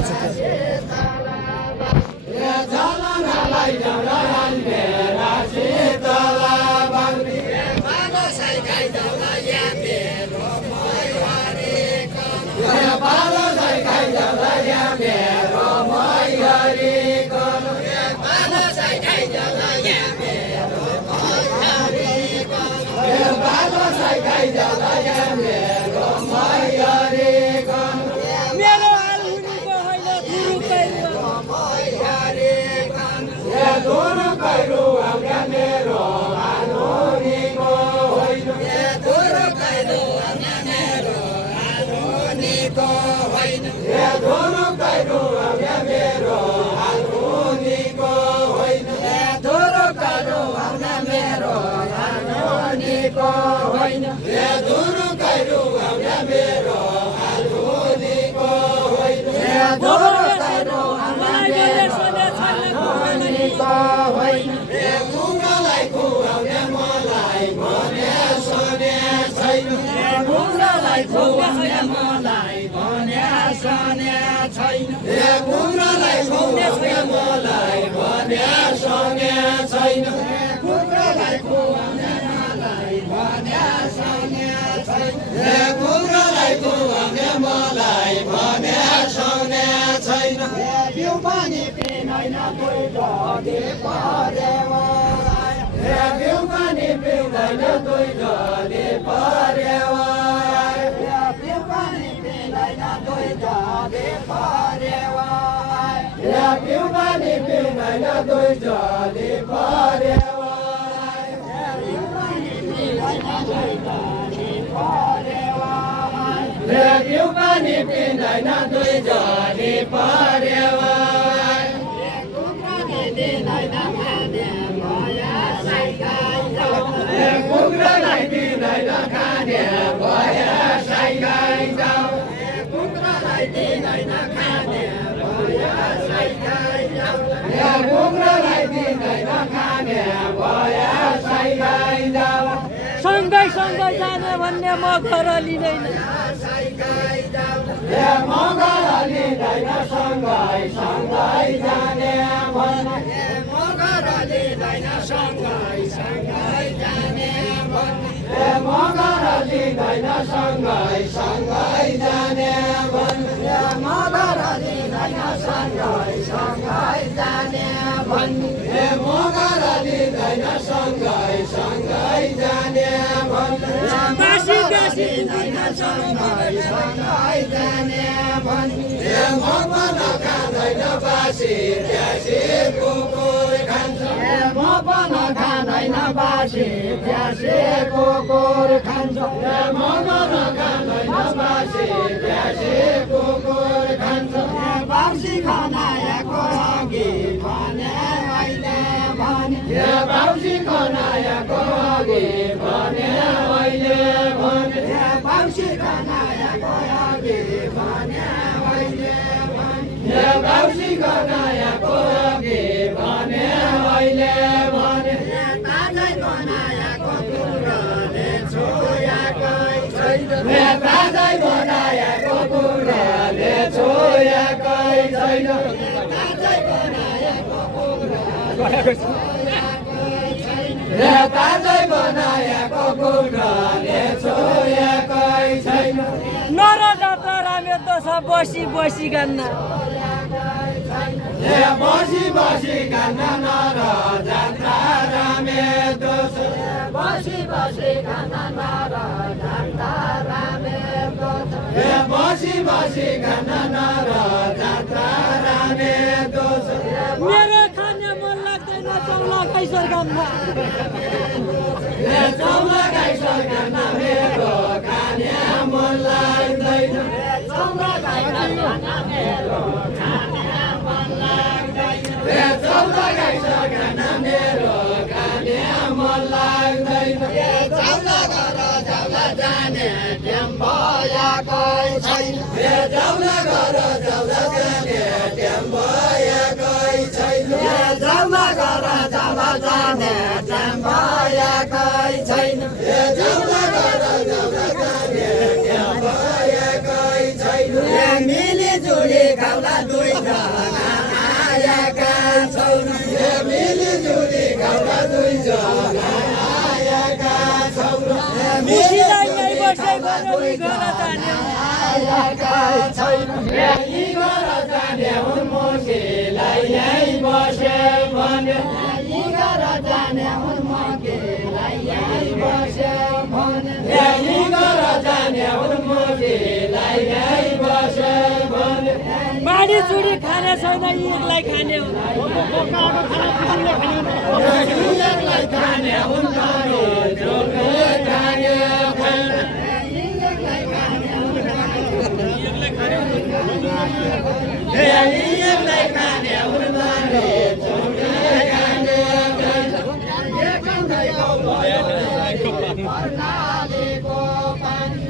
एउटा छुट्यो सँगै सँगै जाने भन्ने म घर लिँदैन नर जात्रा रामे दोष बसी बसी गन्ना मेरो खाने मन लाग्दैन चौला कैसर गन्ना मिली जुली खाउला दुईजना आएका छौँ मिलिजुली खाउला दुईजना आएका छौँ मुसीलाई नै बसै बरौली घर जाने आएका छैन यही घर जाने हुन् मुसीलाई यही बसे भने यही घर जाने हुन् मुसीलाई यही बसे भने यही घर जाने हुन् मुसीलाई यही बसे भने माडी चुडी खाने छैन एकलाई खाने हो एकलाई खाने हुन् माडी चुडी खाने छैन एकलाई खाने हुन् माडी चुडी खाने कर्णालीको पानी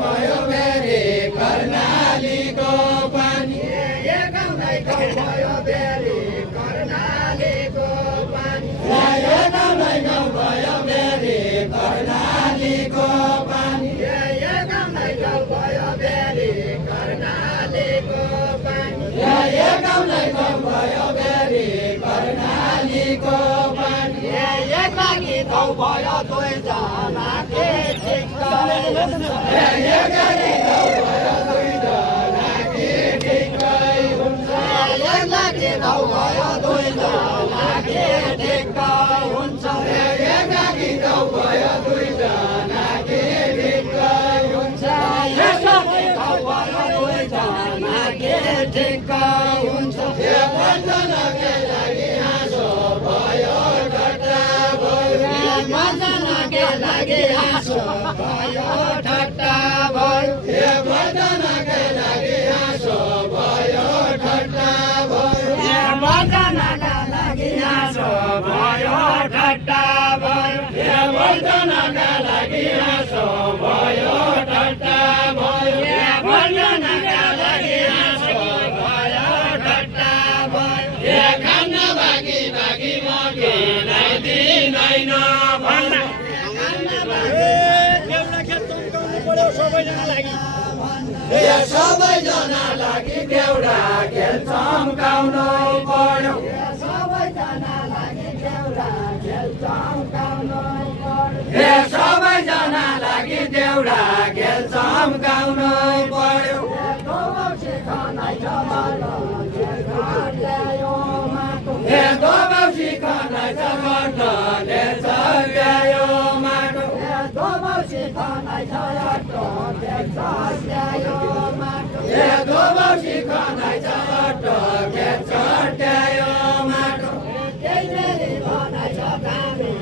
भयो बेरी कर्णालीको पानी भयो बेरी कर्णालीको पानी भयो बेरी कर्णालीको पानी भयो बेरी कर्णालीको पानी भयो बेरी कर्णालीको पानी एक लागि धौ भयो दुईजना के ठिक एक लागि धौ भयो दुईजना के ठिकै हुन्छ एक लागि धौ भयो दुईजना के ठिकै हुन्छ एक लागि धौ भयो दुईजना के ठिकै हुन्छ एक लागि धौ भयो दुईजना के ठिकै हुन्छ एकजनाकै लागि हाँसो भयो ठट्टा भयो एकजनाकै लागि हाँसो भयो ठट्टा भयो एकजनाकै लागि हाँसो भयो ठट्टा भयो एकजनाका लागि हाँसो भयो ठट्टा भयो एकजनाका लागि हाँसो भयो ठट्टा भयो एकजनाका लागि हाँसो भयो ठट्टा भयो खाना बाँकी बाँकी मकिनै दिँदैन भन्न सबैजना लागि देउडा खेल चम्काउनु पर्यो सबैजना लागि देउडा खेल चम्काउनु पर्यो सबैजना लागि देउडा खेल चम्काउनु पर्यो दोबाउसी खनाइ छ घटले चल्यायो माटो दोबाउसी खनाइ छ घटले चल्यायो माटो दोबाउसी खनाइ छ घटले चल्यायो माटो त्यसरी खनाइ छ दामी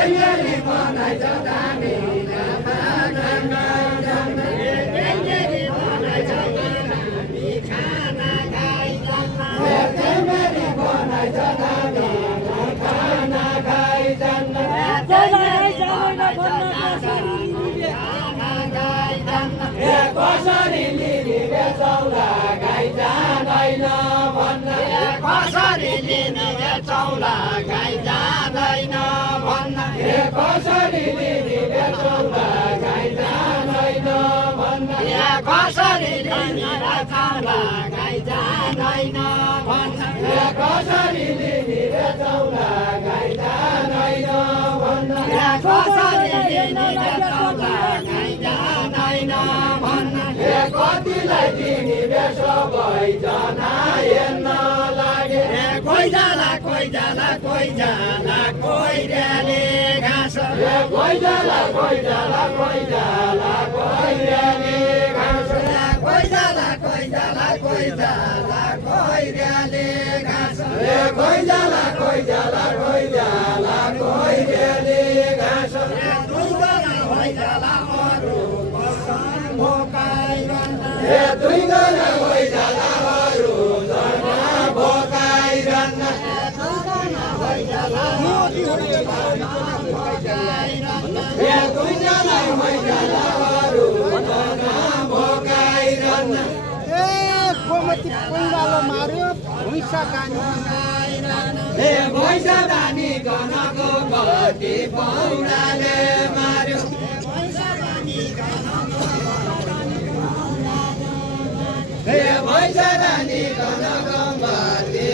त्यसरी खनाइ छ दामी कसरी लिने बेचौला गाई जाँदैन भन्न कसरी लिने बेचौला गाई जाँदैन भन्न कसरी लिने बेचौला गाई जाँदैन भन्न कसरी लिने बेचौला गाई जाँदैन भन्न कसरी लिने बेचौला गाई जाँदैन भन्न कसरी लिने बेचौला गाई जाँदैन भन्न कतिलाई दिने बेसो भइजना हेर्न लागे कोही जाला कोही जाला कोही जाला कोइराले घाँस कोही जाला कोही जाला कोही जाला कोइराले घाँस कोही जाला कोही जाला कोही जाला कोइराले घाँस कोही जाला कोही जाला कोही जाला कोइराले घाँस दुईजना भइजाला अरू दुईजना भइजाला अरू जना भोकाइरहन्न दुईजना भइजाला अरू जना भोकाइरहन्न गोमती पहिरालो मार्यो भुइँसा गानी भैँसा बानी गनको गति पौडाले मार्यो हे भैँसा रानी कन गौ